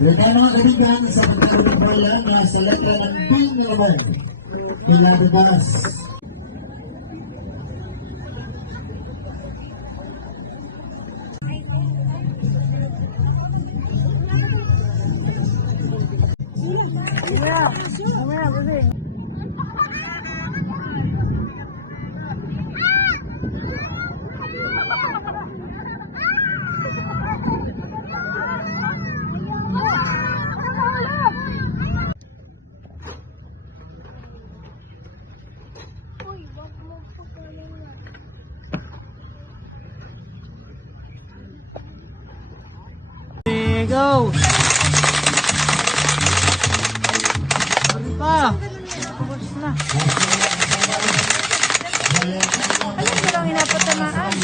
Balikan mga kaibigan sa pagkakulang na sa letra ng B naman. Pinababas. Go! Ano pa? Tapos na. Ayun ko lang inapatamaan.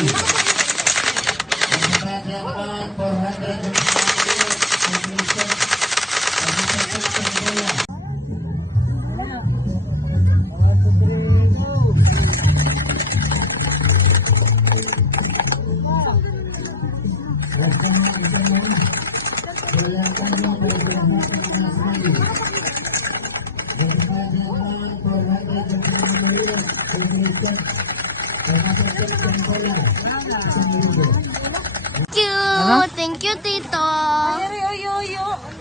Thank you, Tito. Ay, ay, ay, ay, ay.